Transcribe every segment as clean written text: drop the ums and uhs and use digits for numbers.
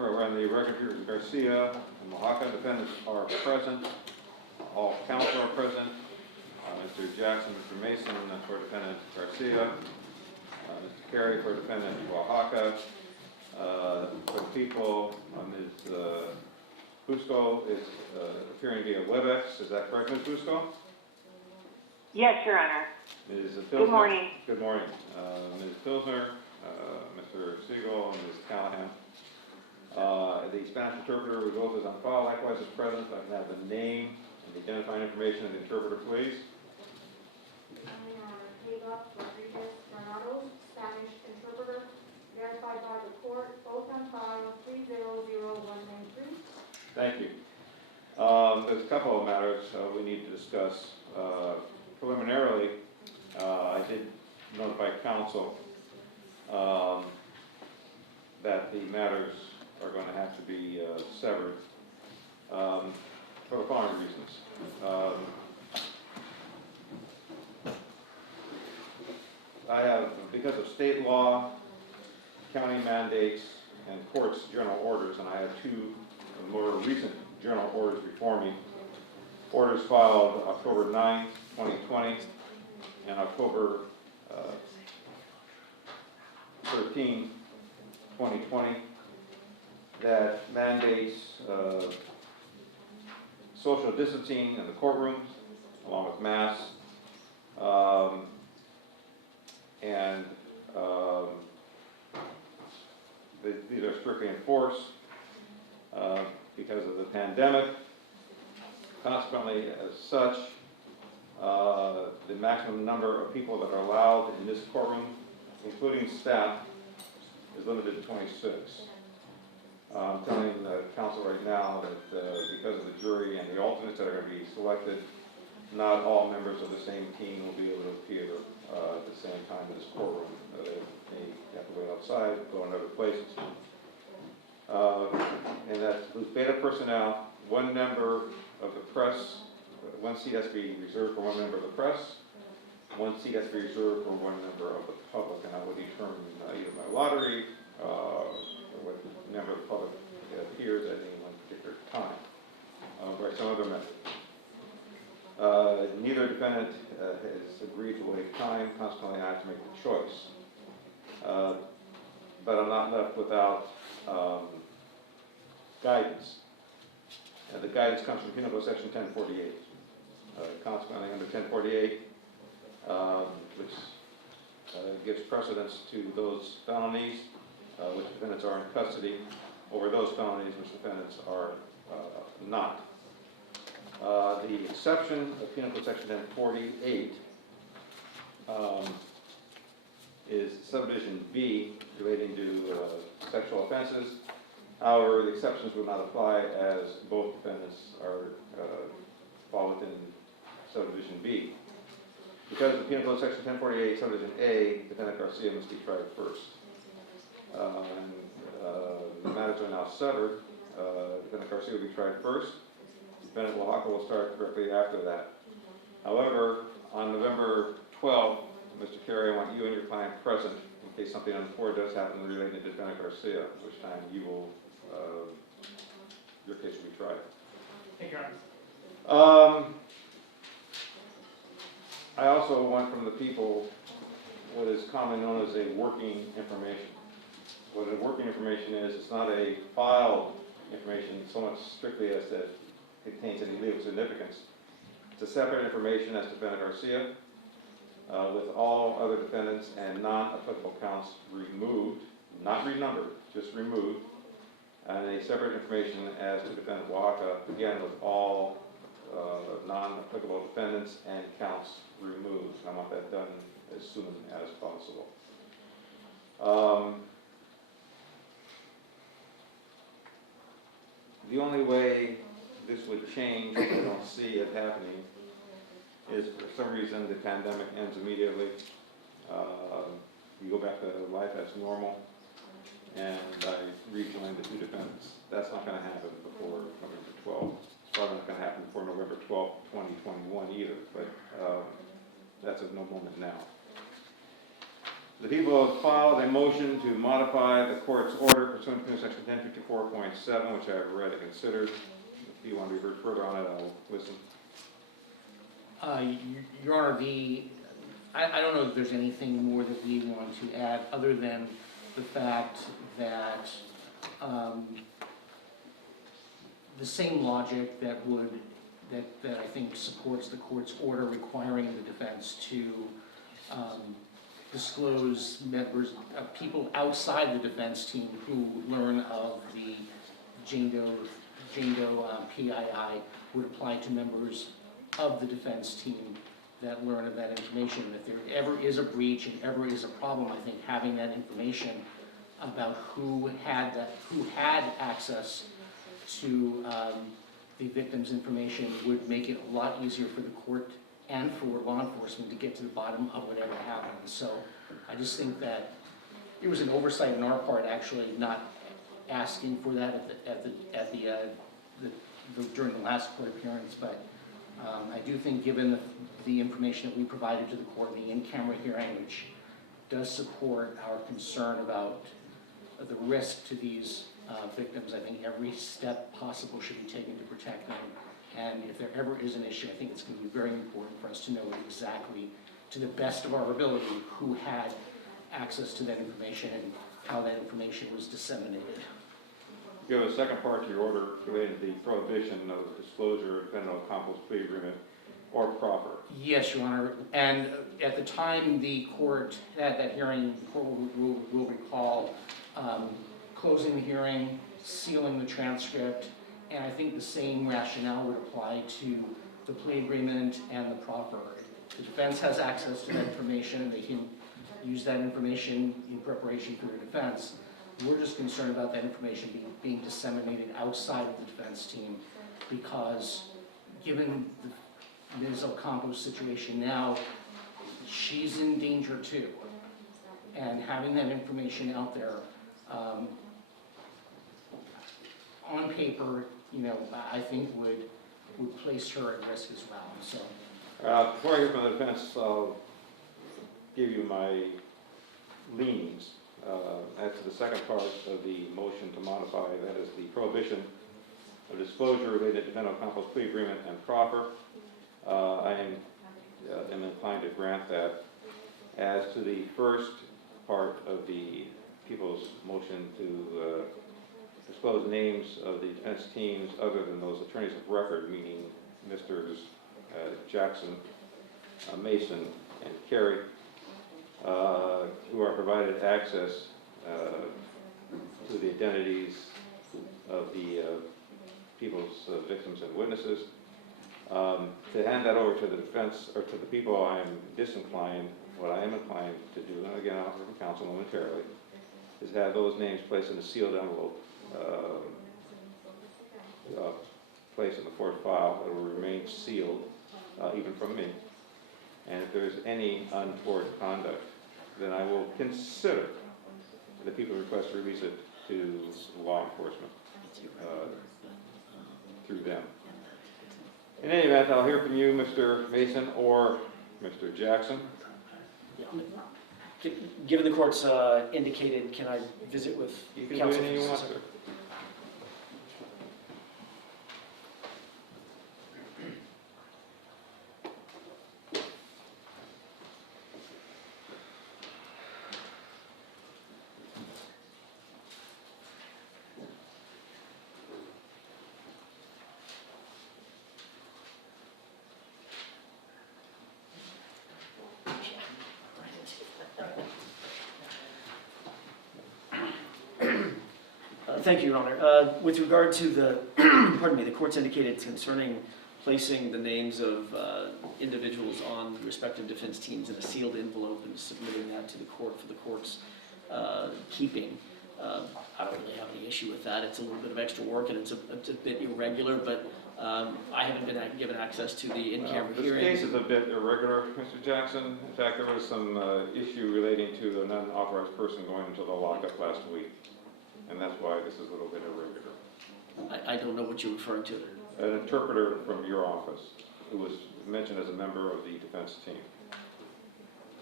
We're on the record here with Garcia and Oaxaca. Defendants are present. All counsel are present. Mr. Jackson, Mr. Mason for defendant Garcia. Mr. Carey for defendant Oaxaca. For the people, Ms. Fusco is appearing via WebEx. Is that correct, Ms. Fusco? Yes, Your Honor. Ms. Pilsner. Good morning. Good morning. Ms. Pilsner, Mr. Siegel, and Ms. Callahan. The Spanish interpreter who both is on file likewise is present. I can have the name and the identifying information of the interpreter, please. Spanish interpreter, verified by the court, both on file 3001193. Thank you. There's a couple of matters we need to discuss. Preliminarily, I did notify counsel that the matters are going to have to be severed for the following reasons. I have, because of state law, county mandates, and court's general orders, and I have two more recent general orders before me. Orders filed October 9, 2020, and October 13, 2020, that mandates social distancing in the courtrooms, along with masks, and these are strictly enforced because of the pandemic. Consequently, as such, the maximum number of people that are allowed in this courtroom, including staff, is limited to 26. I'm telling the council right now that because of the jury and the alternates that are going to be selected, not all members of the same team will be able to appear at the same time in this courtroom. They have to wait outside, go in other places. And that includes beta personnel, one member of the press, one seat has to be reserved for one member of the press, one seat has to be reserved for one member of the public, and I will determine either by lottery or what member of the public appears at any one particular time, or some other method. Neither defendant has agreed to waive time, consequently I have to make the choice. But I'm not left without guidance. The guidance comes from Penal Code Section 1048. Consequently, under 1048, which gives precedence to those felonies which defendants are in custody over those felonies which defendants are not. The exception of Penal Code Section 1048 is subdivision B relating to sexual offenses. However, the exceptions would not apply as both defendants are fall within subdivision B. Because of Penal Code Section 1048, subdivision A, defendant Garcia must be tried first. The matters are now severed. Defendant Garcia will be tried first. Defendant Oaxaca will start directly after that. However, on November 12th, Mr. Carey, I want you and your client present in case something untoward does happen related to defendant Garcia, at which time you will, your case will be tried. Thank you, Your Honor. I also want from the people what is commonly known as a working information. What a working information is, it's not a filed information so much strictly as that it contains any legal significance. It's a separate information as to defendant Garcia, with all other defendants and non-applicable counts removed, not renumbered, just removed, and a separate information as to defendant Oaxaca, again with all non-applicable defendants and counts removed. I want that done as soon as possible. The only way this would change, I don't see it happening, is for some reason the pandemic ends immediately. You go back to life as normal, and I rejoin the two defendants. That's not going to happen before November 12th. It's probably not going to happen before November 12th, 2021 either, but that's of no moment now. The people have filed a motion to modify the court's order pursuant to section 1054.7, which I have read and considered. If you want to be heard further on it, I'll listen. Your Honor, I don't know if there's anything more that we want to add other than the fact that the same logic that I think supports the court's order requiring the defense to disclose members of people outside the defense team who learn of the Jane Doe PII would apply to members of the defense team that learn of that information. If there ever is a breach and ever is a problem, I think having that information about who had access to the victim's information would make it a lot easier for the court and for law enforcement to get to the bottom of whatever happened. So I just think that it was an oversight on our part, actually, not asking for that during the last court appearance, but I do think given the information that we provided to the court in the in-camera hearing, which does support our concern about the risk to these victims, I think every step possible should be taken to protect them. And if there ever is an issue, I think it's going to be very important for us to know exactly, to the best of our ability, who had access to that information and how that information was disseminated. You have a second part to your order related to the prohibition of disclosure of Medina Ocampo's plea agreement or proffer. Yes, Your Honor. And at the time the court had that hearing, the court will recall closing the hearing, sealing the transcript, and I think the same rationale would apply to the plea agreement and the proffer. The defense has access to that information, and they can use that information in preparation for their defense. We're just concerned about that information being disseminated outside of the defense team, because given Ms. Ocampo's situation now, she's in danger too. And having that information out there on paper, I think would place her at risk as well. So, before I hear from the defense, I'll give you my leanings. As to the second part of the motion to modify, that is the prohibition of disclosure related to Medina Ocampo's plea agreement and proffer. I am inclined to grant that. As to the first part of the people's motion to disclose names of the defense teams other than those attorneys of record, meaning Mr. Jackson, Mason, and Carey, who are provided access to the identities of the people's victims and witnesses. To hand that over to the defense, or to the people, I am disinclined. What I am inclined to do, and again I'll hear from counsel momentarily, is have those names placed in a sealed envelope, placed in the court file that will remain sealed, even from me. And if there's any untoward conduct, then I will consider the people request to release it to law enforcement through them. In any event, I'll hear from you, Mr. Mason or Mr. Jackson. Given the court's indicated, can I visit with You can counsel? do anything you want, sir. Thank you, Your Honor. With regard to the, pardon me, the court's indicated concerning placing the names of individuals on the respective defense teams in a sealed envelope and submitting that to the court for the court's keeping. I don't really have any issue with that. It's a little bit of extra work and it's a bit irregular, but I haven't been given access to the in-camera hearing. This case is a bit irregular, Mr. Jackson. In fact, there was some issue relating to an unauthorized person going into the lockup last week. And that's why this is a little bit irregular. I don't know what you're referring to. An interpreter from your office who was mentioned as a member of the defense team.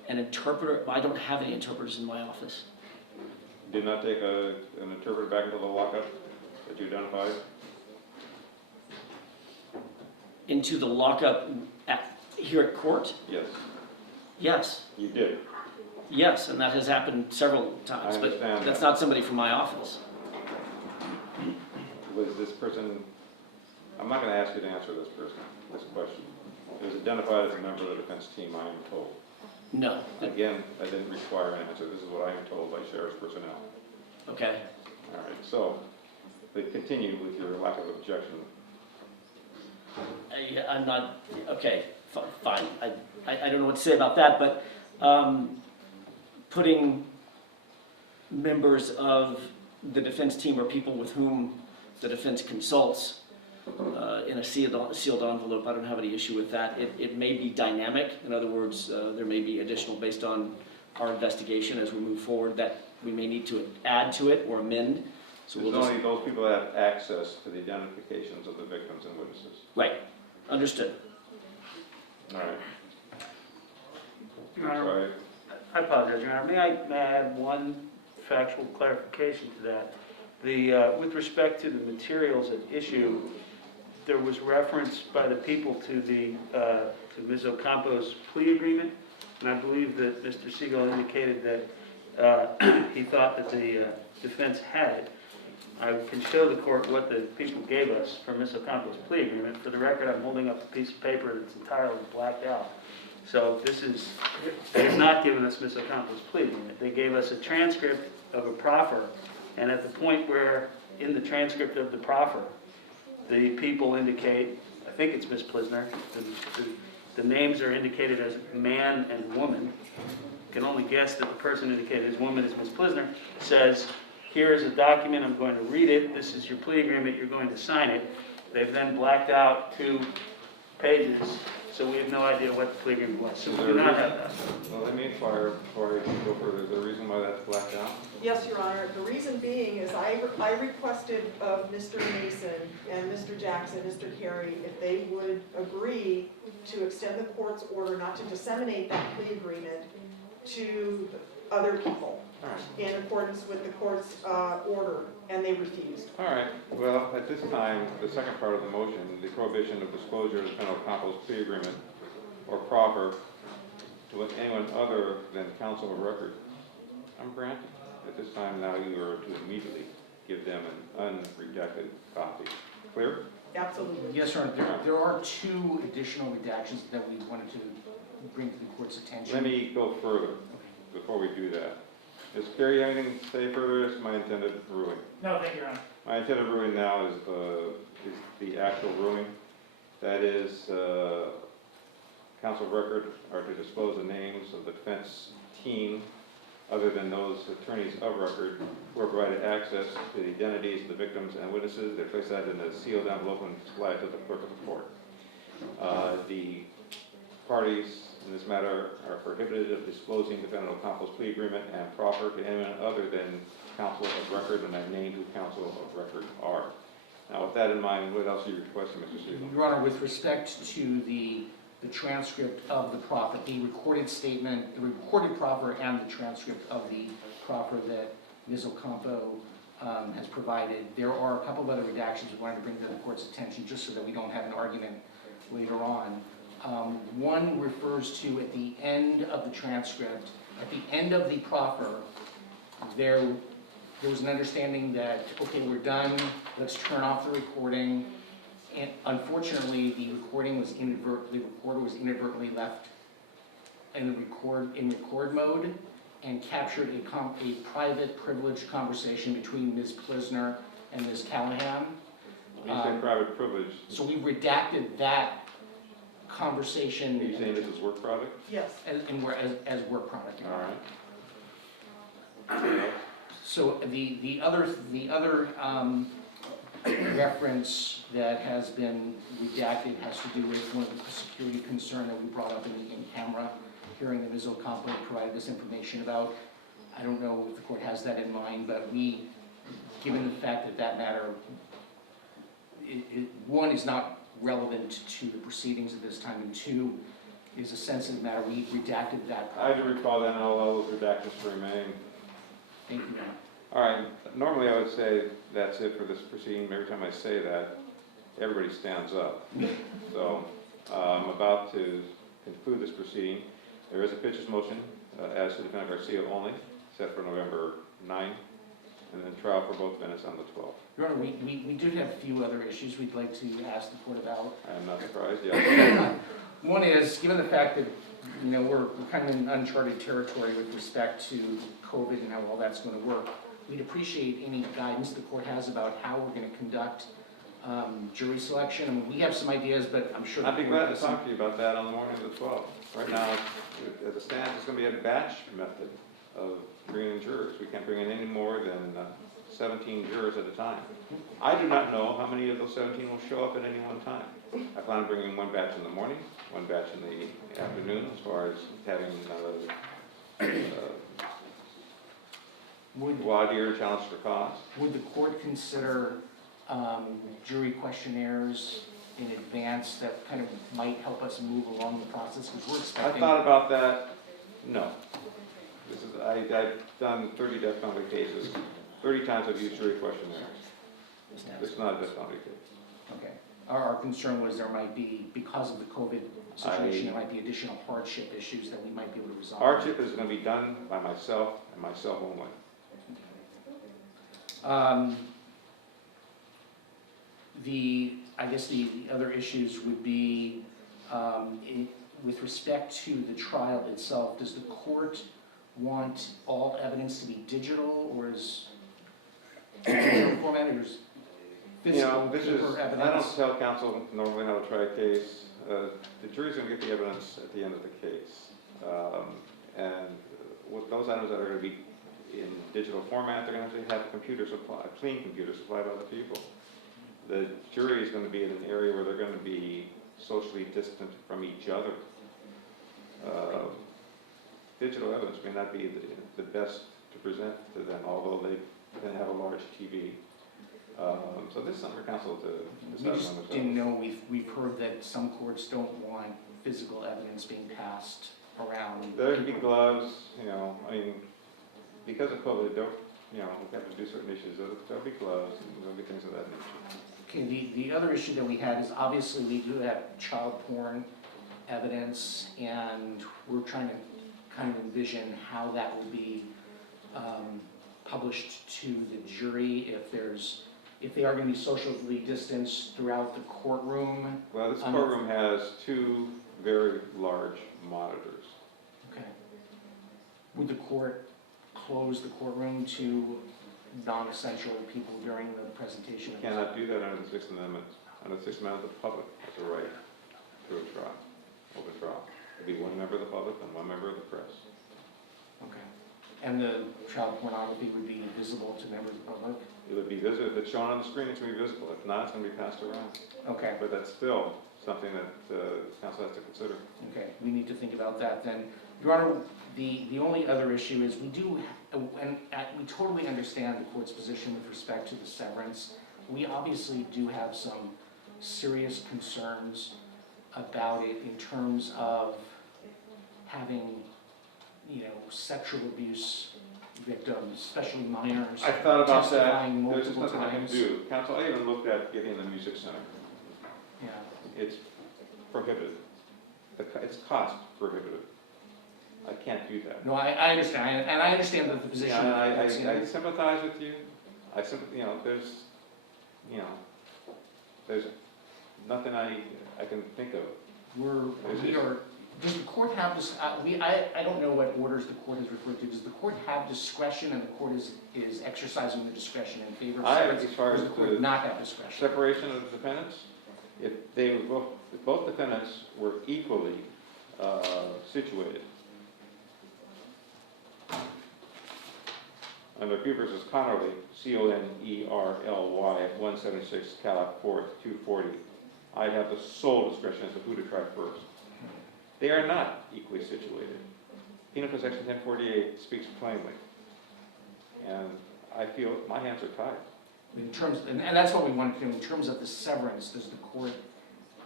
An interpreter, I don't have any interpreters in my office. Did not take an interpreter back into the lockup that you identified? Into the lockup here at court? Yes, Yes, you did. yes, and that has happened several times, I but understand that's that. not somebody from my office. Was this person, I'm not gonna ask you to answer this question. It was identified as a member of the defense team, I am told. No. Again, I didn't require an answer, this is what I am told by sheriff's personnel. Okay. All right, so, but continue with your lack of objection. I'm not, okay, fine. I don't know what to say about that, but putting members of the defense team or people with whom the defense consults in a sealed envelope, I don't have any issue with that. It may be dynamic. In other words, there may be additional based on our investigation as we move forward that we may need to add to it or amend. So There's we'll just, only those people that have access to the identifications of the victims and witnesses. right, understood. All right. Your Honor, Sorry. I apologize, Your Honor. May I add one factual clarification to that? With respect to the materials at issue, there was reference by the people to Ms. Ocampo's plea agreement, and I believe that Mr. Siegel indicated that he thought that the defense had it. I can show the court what the people gave us for Ms. Ocampo's plea agreement. For the record, I'm holding up a piece of paper that's entirely blacked out. So they have not given us Ms. Ocampo's plea agreement. They gave us a transcript of a proffer, and at the point where, in the transcript of the proffer, the people indicate, I think it's Ms. Plisner, the names are indicated as man and woman. You can only guess that the person indicated as woman is Ms. Plisner, says, here is a document, I'm going to read it, this is your plea agreement, you're going to sign it. They've then blacked out 2 pages, so we have no idea what the plea agreement was. So we do not have that. Well, let me inquire before I go further. Is there a reason why that's blacked out? Yes, Your Honor. The reason being is I requested of Mr. Naason and Mr. Jackson, Mr. Carey, if they would agree to extend the court's order not to disseminate that plea agreement to other people in accordance with the court's order, and they refused. All right, well, at this time, the second part of the motion, the prohibition of disclosure of General Ocampo's plea agreement or proffer to anyone other than counsel of record, I'm granting. At this time now, you are to immediately give them an unredacted copy. Clear? Absolutely. Yes, sir. There are 2 additional redactions that we wanted to bring to the court's attention. Let me go further before we do that. Does Carrie have anything to say further? It's my intended ruling. No, thank you, Your Honor. My intended ruling now is the actual ruling. That is, counsel of record are to disclose the names of the defense team other than those attorneys of record who are provided access to the identities of the victims and witnesses. They place that in a sealed envelope and supply it to the clerk of the court. The parties in this matter are prohibited of disclosing defendant Ocampo's plea agreement and proffer to anyone other than counsel of record, and I've named who counsel of record are. Now, with that in mind, what else are you requesting, Mr. Siegel? Your Honor, with respect to the transcript of the proffer, the recorded statement, the recorded proffer, and the transcript of the proffer that Ms. Ocampo has provided, there are a couple of other redactions we wanted to bring to the court's attention just so that we don't have an argument later on. One refers to at the end of the transcript, at the end of the proffer, there was an understanding that, okay, we're done, let's turn off the recording. And unfortunately, the recorder was inadvertently left in record mode and captured a private, privileged conversation between Ms. Plisner and Ms. Callahan. When you say private privilege, So we redacted that conversation. are you saying this is work product? Yes. as work product. All right. So the other reference that has been redacted has to do with one of the security concern that we brought up in camera hearing that Ms. Ocampo provided this information about. I don't know if the court has that in mind, but we, given the fact that matter, one is not relevant to the proceedings at this time, and 2, is a sensitive matter. We redacted that. I do recall that, and I'll allow those redactions to remain. Thank you, Your Honor. All right, normally I would say that's it for this proceeding. Every time I say that, everybody stands up. So I'm about to conclude this proceeding. There is a pitcher's motion as to defendant Garcia only, set for November 9th, and then trial for both defendants on the 12th. Your Honor, we do have a few other issues we'd like to ask the court about. I am not surprised, yeah. One is, given the fact that, you know, we're kind of in uncharted territory with respect to COVID and how all that's going to work, we'd appreciate any guidance the court has about how we're going to conduct jury selection. I mean, we have some ideas, but I'm sure the I'd be court glad to has some. talk to you about that on the morning of the 12th. Right now, as it stands, it's going to be a batch method of bringing in jurors. We can't bring in any more than 17 jurors at a time. I do not know how many of those 17 will show up at any one time. I plan on bringing one batch in the morning, one batch in the afternoon, as far as having voir dire challenge for cause. Would the court consider jury questionnaires in advance that kind of might help us move along the process? Because we're I expecting. thought about that. No. I've done 30 death penalty cases. 30 times I've used jury questionnaires. It's not a death penalty case. Okay. Our concern was there might be, because of the COVID situation, there might be additional hardship issues that we might be able to resolve. Hardship is going to be done by myself and myself only. I guess the other issues would be, with respect to the trial itself, does the court want all evidence to be digital, or is digital formatted, or is physical paper evidence? I don't tell counsel normally how to try a case. The jury's going to get the evidence at the end of the case. And with those items that are going to be in digital format, they're going to have a computer supply, a clean computer supplied by the people. The jury is going to be in an area where they're going to be socially distant from each other. Digital evidence may not be the best to present to them, although they can have a large TV. So this is something for counsel to decide We on just themselves. didn't know, we've heard that some courts don't want physical evidence being passed around. There could be gloves, I mean, because of COVID, we have to do certain issues. There'll be gloves, and there'll be things of that nature. Okay, the other issue that we had is obviously we do have child porn evidence, and we're trying to kind of envision how that will be published to the jury if they are going to be socially distanced throughout the courtroom. Well, this courtroom has 2 very large monitors. Okay. Would the court close the courtroom to non-essential people during the presentation? You cannot do that under the Sixth Amendment. Under the Sixth Amendment, the public has a right to a trial, open trial. There'll be one member of the public and one member of the press. Okay. And the child pornography would be visible to members of the public? It would be visible. If it's shown on the screen, it's going to be visible. If not, it's going to be passed around. Okay. But that's still something that counsel has to consider. Okay, we need to think about that then. Your Honor, the only other issue is we do, and we totally understand the court's position with respect to the severance. We obviously do have some serious concerns about it in terms of having, sexual abuse victims, especially minors, I thought about that. testifying There's just multiple nothing I can times. do. Counsel, I even looked at getting the music center. Yeah. It's prohibitive. It's cost prohibitive. I can't do that. No, I understand, and I understand that the position. Yeah, I sympathize with you. There's nothing I can think of. Does the court have this, I don't know what orders the court has referred to. Does the court have discretion, and the court is exercising the discretion in favor of severance? As far Or as does the court the not have discretion? separation of the defendants, if both defendants were equally situated, under Pugh versus Connerly, Connerly, 176 Calic 4th 240, I have the sole discretion as to who to try first. They are not equally situated. Penal Code Section 1048 speaks plainly, and I feel my hands are tied. In terms, and that's what we wanted to do, in terms of the severance, does the court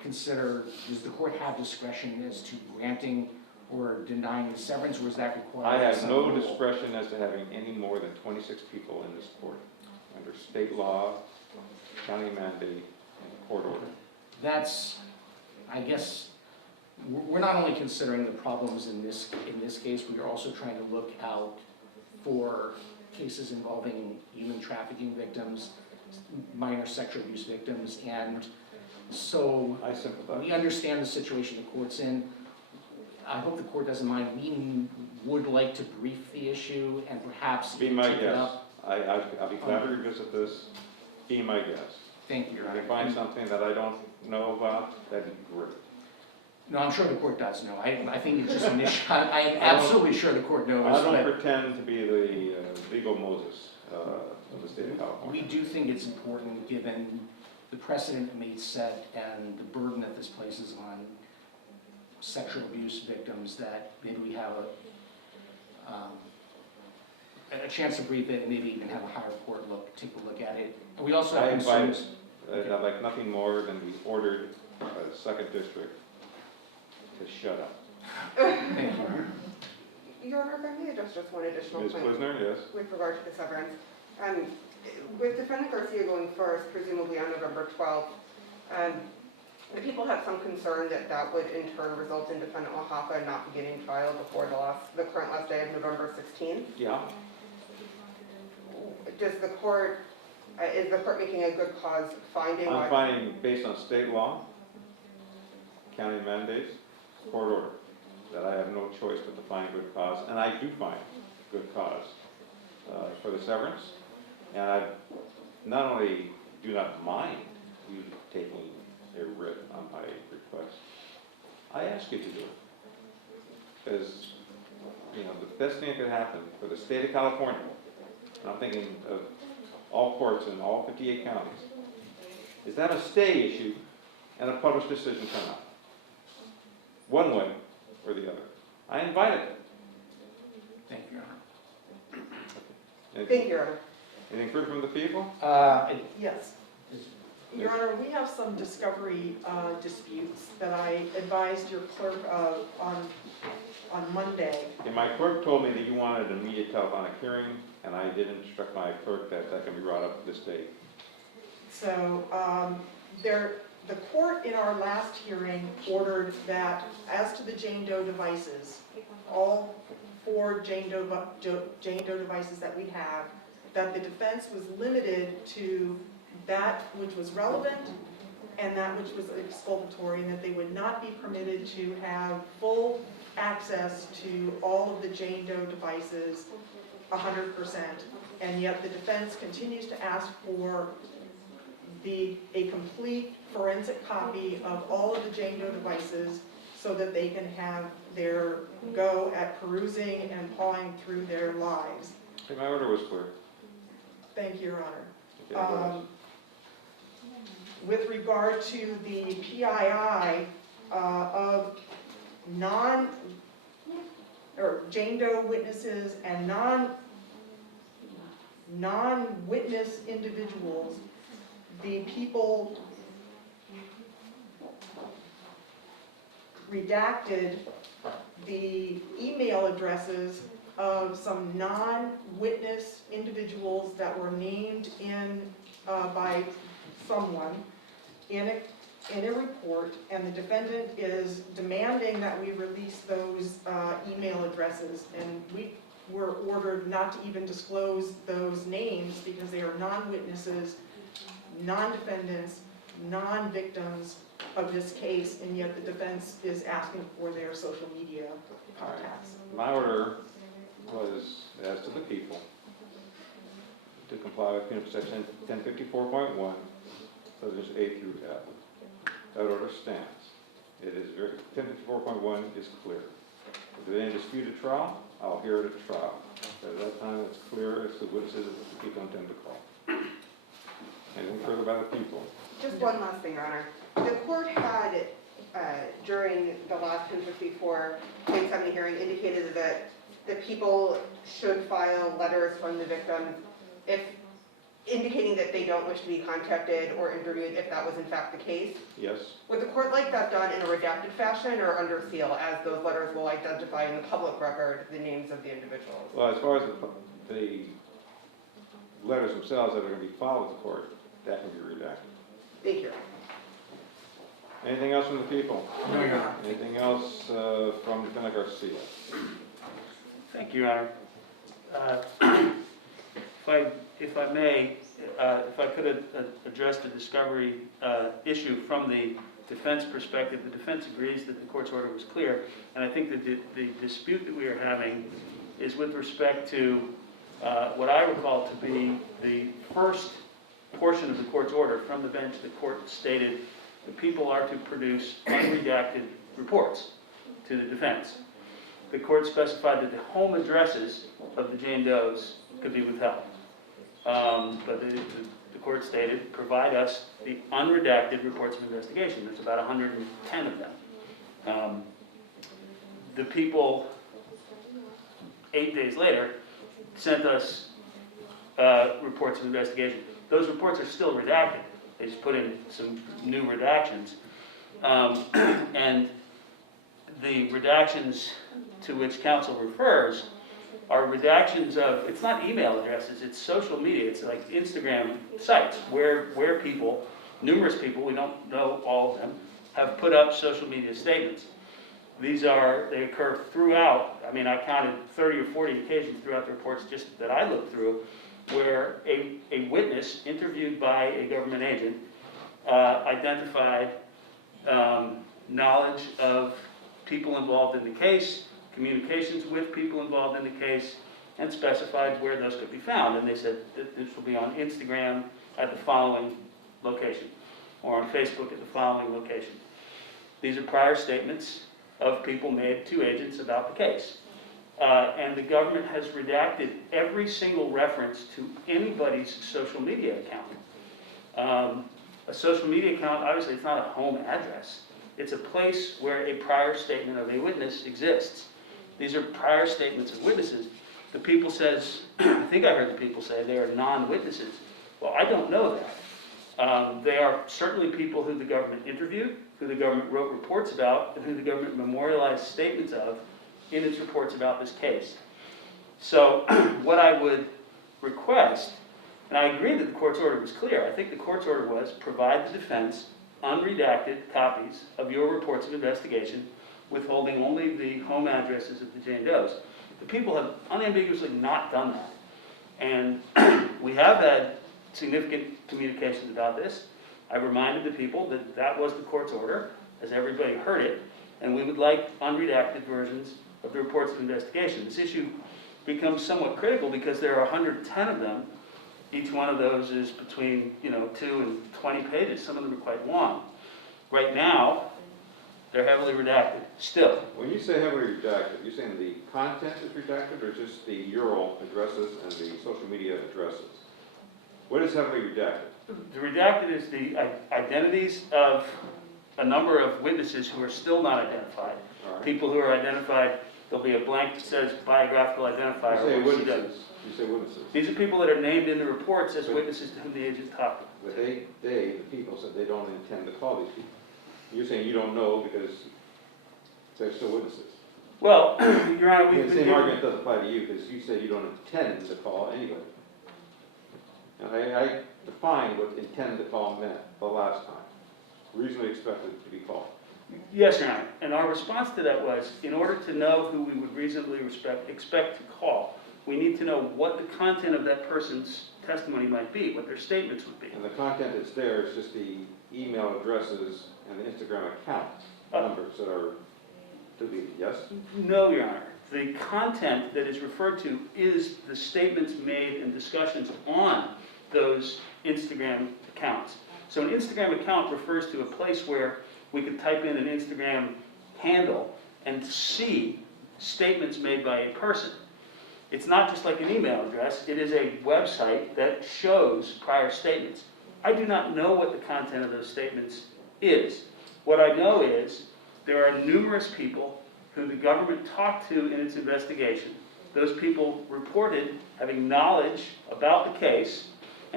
consider, does the court have discretion as to granting or denying the severance, or is that required? I by have some no rule? discretion as to having any more than 26 people in this court, under state law, county mandate, and court order. That's, I guess, we're not only considering the problems in this case, we are also trying to look out for cases involving human trafficking victims, minor sexual abuse victims, and so I sympathize. we understand the situation the court's in. I hope the court doesn't mind. We would like to brief the issue and perhaps Be take my it guest. up. I'll be glad to revisit this. Be my guest. Thank you, Your If Honor. you find something that I don't know about, that'd be great. No, I'm sure the court does know. I think it's just an issue. I'm absolutely sure the court knows. I don't but pretend to be the legal Moses of the state of we California. do think it's important, given the precedent it may set and the burden that this places on sexual abuse victims, that maybe we have a chance to brief it and maybe even have a higher court take a look at it. And we also have I invite, concerns. I'd like nothing more than be ordered by the second district to shut up. Thank you, Your Honor. Your Honor, if I may address just one additional Ms. point Klisner, yes? with regard to the severance. With Defendant Garcia going first, presumably on November 12th, the people have some concern that that would in turn result in Defendant Oaxaca not beginning trial before the current last day of November 16th. Yeah. Does the court, is the court making a good cause finding? I'm finding, based on state law, county mandates, court order, that I have no choice but to find good cause, and I do find good cause for the severance. And I not only do not mind you taking a writ on my request, I ask you to do it. Because, you know, the best thing that could happen for the state of California, and I'm thinking of all courts in all 58 counties, is that a stay issue and a published decision come out. One way or the other. I invited it. Thank you, Your Honor. Thank you, Your Honor. Anything further from the people? Yes. Your Honor, we have some discovery disputes that I advised your clerk of on Monday. And my clerk told me that you wanted an immediate telephonic hearing, and I did instruct my clerk that that can be brought up this date. So the court in our last hearing ordered that as to the Jane Doe devices, all 4 Jane Doe devices that we have, that the defense was limited to that which was relevant and that which was exculpatory, and that they would not be permitted to have full access to all of the Jane Doe devices 100%. And yet the defense continues to ask for a complete forensic copy of all of the Jane Doe devices so that they can have their go at perusing and pawing through their lives. Okay, my order was clear. Thank you, Your Honor. Okay, what else? With regard to the PII of Jane Doe witnesses and non-witness individuals, the people redacted the email addresses of some non-witness individuals that were named by someone in a report, and the defendant is demanding that we release those email addresses, and we were ordered not to even disclose those names because they are non-witnesses, non-defendants, non-victims of this case, and yet the defense is asking for their social media contacts. My order was, as to the people, to comply with Penal Section 1054.1, subjects A through F. That order stands. It is 1054.1 is clear. If there's any dispute at trial, I'll hear it at trial. But at that time, it's clear as to witnesses that the people intend to call. Anything further by the people? Just one last thing, Your Honor. The court had, during the last 1054.70 hearing, indicated that the people should file letters from the victims if indicating that they don't wish to be contacted or interviewed if that was in fact the case. Yes? Would the court like that done in a redacted fashion or under seal, as those letters will identify in the public record the names of the individuals? Well, as far as the letters themselves that are going to be filed with the court, that can be redacted. Thank you. Anything else from the people? No, Your Honor. Anything else from Defendant Garcia? Thank you, Your Honor. If I may, if I could address the discovery issue from the defense perspective, the defense agrees that the court's order was clear, and I think that the dispute that we are having is with respect to what I recall to be the first portion of the court's order. From the bench, the court stated the people are to produce unredacted reports to the defense. The court specified that the home addresses of the Jane Does could be withheld. But the court stated, provide us the unredacted reports of investigation. There's about 110 of them. The people, 8 days later, sent us reports of investigation. Those reports are still redacted. They just put in some new redactions. And the redactions to which counsel refers are redactions of, it's not email addresses, it's social media. It's like Instagram sites where people, numerous people, we don't know all of them, have put up social media statements. They occur throughout, I mean, I counted 30 or 40 occasions throughout the reports just that I looked through, where a witness interviewed by a government agent identified knowledge of people involved in the case, communications with people involved in the case, and specified where those could be found. And they said that this will be on Instagram at the following location, or on Facebook at the following location. These are prior statements of people made to agents about the case. And the government has redacted every single reference to anybody's social media account. A social media account, obviously, it's not a home address. It's a place where a prior statement of a witness exists. These are prior statements of witnesses. The people says, I think I heard the people say they are non-witnesses. Well, I don't know that. They are certainly people who the government interviewed, who the government wrote reports about, and who the government memorialized statements of in its reports about this case. So what I would request, and I agree that the court's order was clear. I think the court's order was provide the defense unredacted copies of your reports of investigation, withholding only the home addresses of the Jane Does. The people have unambiguously not done that. And we have had significant communications about this. I reminded the people that that was the court's order, as everybody heard it, and we would like unredacted versions of the reports of investigation. This issue becomes somewhat critical because there are 110 of them. Each one of those is between 2 and 20 pages. Some of them are quite long. Right now, they're heavily redacted, still. When you say heavily redacted, you're saying the content is redacted or just the URL addresses and the social media addresses? What is heavily redacted? The redacted is the identities of a number of witnesses who are still not identified. All right. People who are identified, there'll be a blank that says biographical identifier. You say or witnesses. You say witnesses. These are people that are named in the reports as witnesses to whom the agent talked to. But the people said they don't intend to call these people. You're saying you don't know because they're still witnesses. Well, Your Honor, we've The been same given- argument doesn't apply to you because you said you don't intend to call anybody. And I defined what intend to call meant the last time. Reasonably expected to be called. Yes, Your Honor. And our response to that was, in order to know who we would reasonably expect to call, we need to know what the content of that person's testimony might be, what their statements would be. And the content that's there is just the email addresses and the Instagram account numbers that are deleted, yes? No, Your Honor. The content that is referred to is the statements made and discussions on those Instagram accounts. So an Instagram account refers to a place where we could type in an Instagram handle and see statements made by a person. It's not just like an email address, it is a website that shows prior statements. I do not know what the content of those statements is. What I know is there are numerous people who the government talked to in its investigation. Those people reported having knowledge about the case, and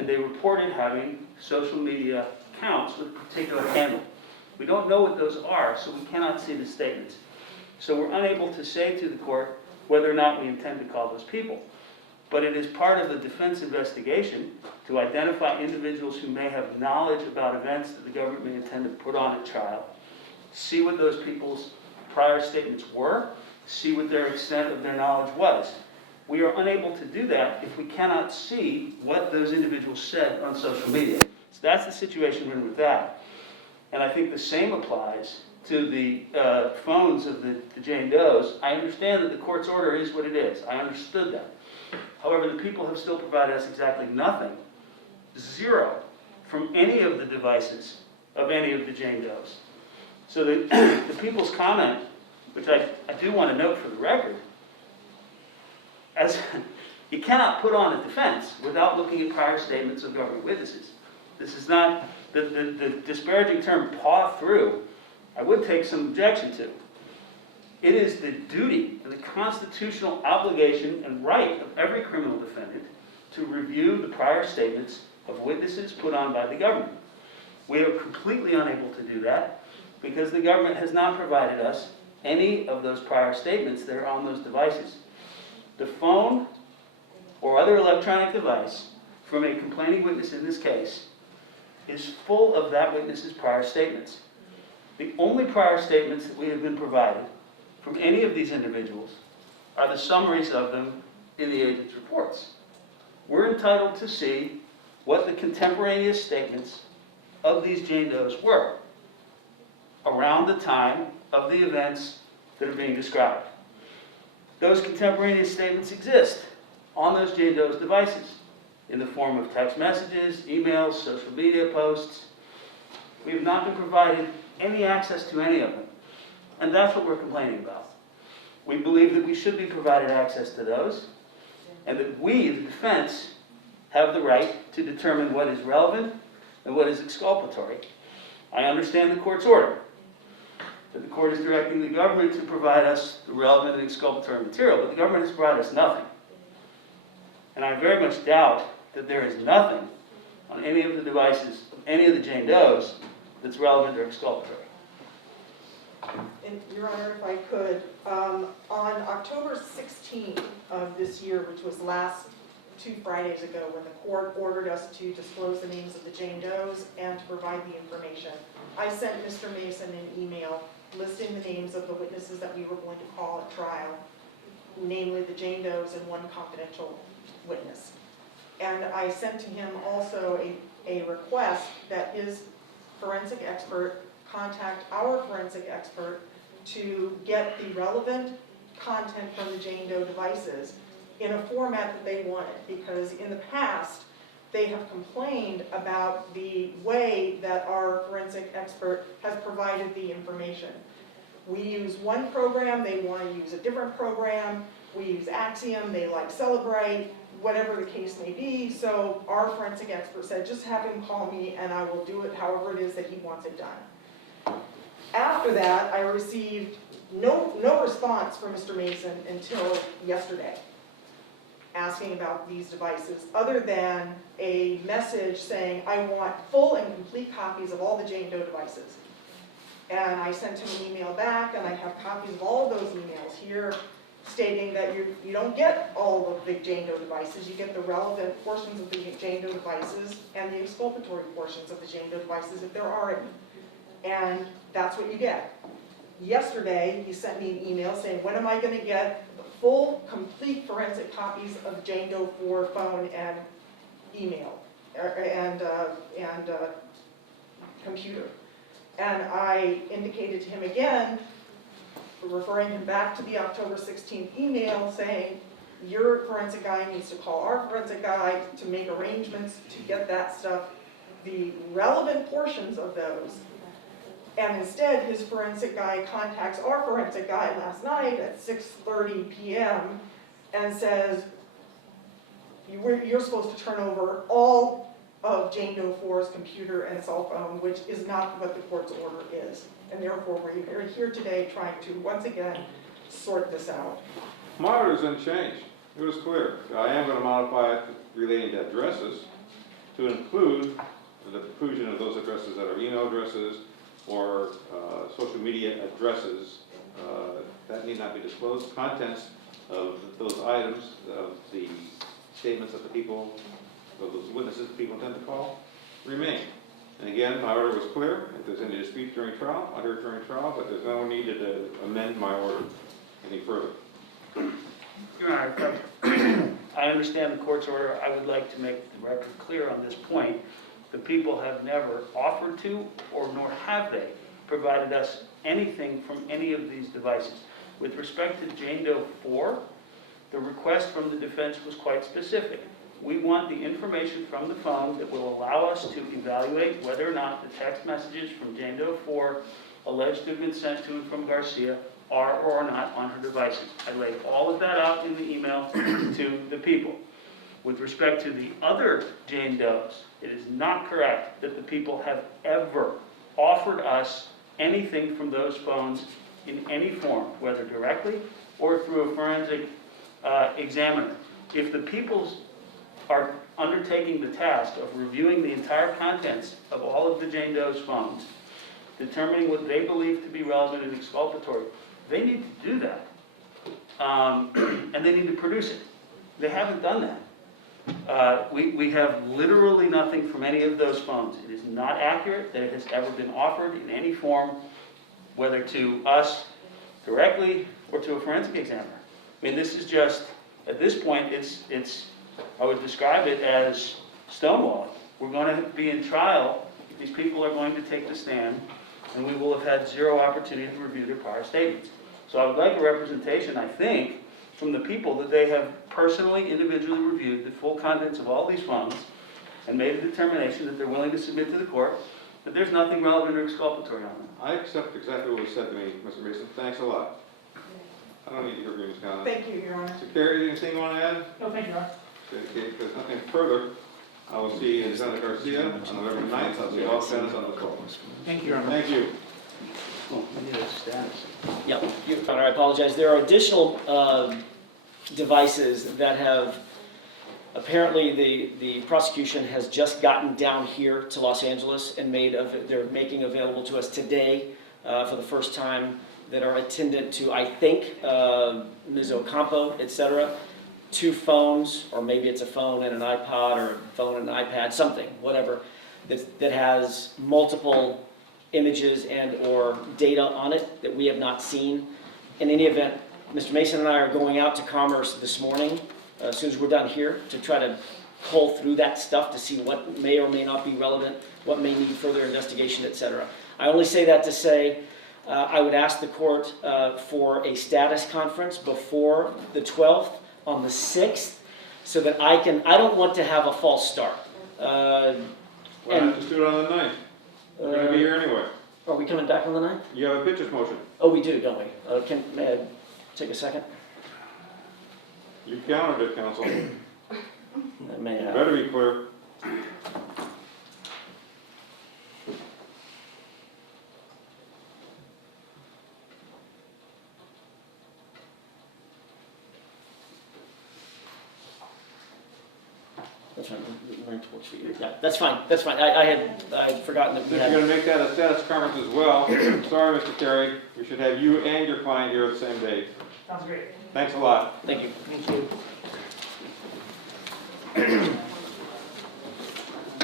and they reported having social media accounts with a particular handle. We don't know what those are, so we cannot see the statements. So we're unable to say to the court whether or not we intend to call those people. But it is part of the defense investigation to identify individuals who may have knowledge about events that the government may intend to put on at trial, see what those people's prior statements were, see what their extent of their knowledge was. We are unable to do that if we cannot see what those individuals said on social media. So that's the situation we're in with that. And I think the same applies to the phones of the Jane Does. I understand that the court's order is what it is. I understood that. However, the people have still provided us exactly nothing, zero, from any of the devices of any of the Jane Does. So the people's comment, which I do want to note for the record, as you cannot put on a defense without looking at prior statements of government witnesses. This is not, the disparaging term paw through, I would take some objection to. It is the duty and the constitutional obligation and right of every criminal defendant to review the prior statements of witnesses put on by the government. We are completely unable to do that because the government has not provided us any of those prior statements that are on those devices. The phone or other electronic device from a complaining witness in this case is full of that witness's prior statements. The only prior statements that we have been provided from any of these individuals are the summaries of them in the agent's reports. We're entitled to see what the contemporaneous statements of these Jane Does were around the time of the events that are being described. Those contemporaneous statements exist on those Jane Does devices in the form of text messages, emails, social media posts. We have not been provided any access to any of them. And that's what we're complaining about. We believe that we should be provided access to those, and that we, the defense, have the right to determine what is relevant and what is exculpatory. I understand the court's order, that the court is directing the government to provide us the relevant and exculpatory material, but the government has provided us nothing. And I very much doubt that there is nothing on any of the devices of any of the Jane Does that's relevant or exculpatory. And Your Honor, if I could, on October 16th of this year, which was last 2 Fridays ago, when the court ordered us to disclose the names of the Jane Does and to provide the information, I sent Mr. Mason an email listing the names of the witnesses that we were going to call at trial, namely the Jane Does and one confidential witness. And I sent to him also a request that his forensic expert contact our forensic expert to get the relevant content from the Jane Doe devices in a format that they wanted, because in the past they have complained about the way that our forensic expert has provided the information. We use one program, they want to use a different program. We use Axiom, they like Celebrate, whatever the case may be. So our forensic expert said, just have him call me and I will do it however it is that he wants it done. After that, I received no response from Mr. Mason until yesterday, asking about these devices, other than a message saying, I want full and complete copies of all the Jane Doe devices. And I sent him an email back, and I have copies of all of those emails here, stating that you don't get all of the Jane Doe devices, you get the relevant portions of the Jane Doe devices and the exculpatory portions of the Jane Doe devices, if there are any. And that's what you get. Yesterday, he sent me an email saying, when am I going to get the full, complete forensic copies of Jane Doe 4 phone and email and computer? And I indicated to him again, referring him back to the October 16th email, saying, your forensic guy needs to call our forensic guy to make arrangements to get that stuff, the relevant portions of those. And instead, his forensic guy contacts our forensic guy last night at 6:30 p.m. and says, you're supposed to turn over all of Jane Doe 4's computer and cell phone, which is not what the court's order is. And therefore, we're here today trying to, once again, sort this out. My order is unchanged. It was clear. I am going to modify it relating to addresses. to include the inclusion of those addresses that are email addresses or social media addresses. That need not be disclosed. Contents of those items, of the statements that the people, of those witnesses that people intend to call, remain. And again, my order was clear. If there's any dispute during trial, I'll hear it during trial, but there's no need to amend my order any further. Your Honor, I understand the court's order. I would like to make the record clear on this point. The people have never offered to, or nor have they, provided us anything from any of these devices. With respect to Jane Doe 4, the request from the defense was quite specific. We want the information from the phone that will allow us to evaluate whether or not the text messages from Jane Doe 4 alleged to have been sent to and from Garcia are or are not on her devices. I laid all of that out in the email to the people. With respect to the other Jane Does, it is not correct that the people have ever offered us anything from those phones in any form, whether directly or through a forensic examiner. If the people are undertaking the task of reviewing the entire contents of all of the Jane Doe's phones, determining what they believe to be relevant and exculpatory, they need to do that. And they need to produce it. They haven't done that. We have literally nothing from any of those phones. It is not accurate that it has ever been offered in any form, whether to us directly or to a forensic examiner. I mean, this is just, at this point, I would describe it as stonewalling. We're going to be in trial. These people are going to take the stand, and we will have had zero opportunity to review their prior statements. So I would like a representation, I think, from the people that they have personally, individually reviewed the full contents of all these phones and made a determination that they're willing to submit to the court that there's nothing relevant or exculpatory on them. I accept exactly what was said to me, Mr. Mason. Thanks a lot. I don't need your agreement, Scott. Thank you, Your Honor. So, Carrie, anything you want to add? No, thank you, Your Honor. Okay, if there's nothing further, I will see Susana Garcia on November 9th. I'll see all defendants on the call. Thank you, Your Honor. Thank you. Oh, I need a status. Yeah, Your Honor, I apologize. There are additional devices that have, apparently the prosecution has just gotten down here to Los Angeles and they're making available to us today for the first time, that are attendant to, I think, Ms. Ocampo, etc. 2 phones, or maybe it's a phone and an iPod, or a phone and an iPad, something, whatever, that has multiple images and or data on it that we have not seen. In any event, Mr. Mason and I are going out to Commerce this morning, as soon as we're done here, to try to cull through that stuff to see what may or may not be relevant, what may need further investigation, etc. I only say that to say I would ask the court for a status conference before the 12th on the 6th, so that I don't want to have a false start. Why not just do it on the 9th? We're going to be here anyway. Are we coming back on the 9th? You have a pitcher's motion. Oh, we do, don't we? May I take a second? You countered it, counsel. May I? Better be clear. That's fine. Yeah, that's fine. That's fine. I had forgotten that we If had. you're going to make that a status conference as well, sorry, Mr. Terry, we should have you and your client here the same day. Sounds great. Thanks a lot. Thank you. Thank you.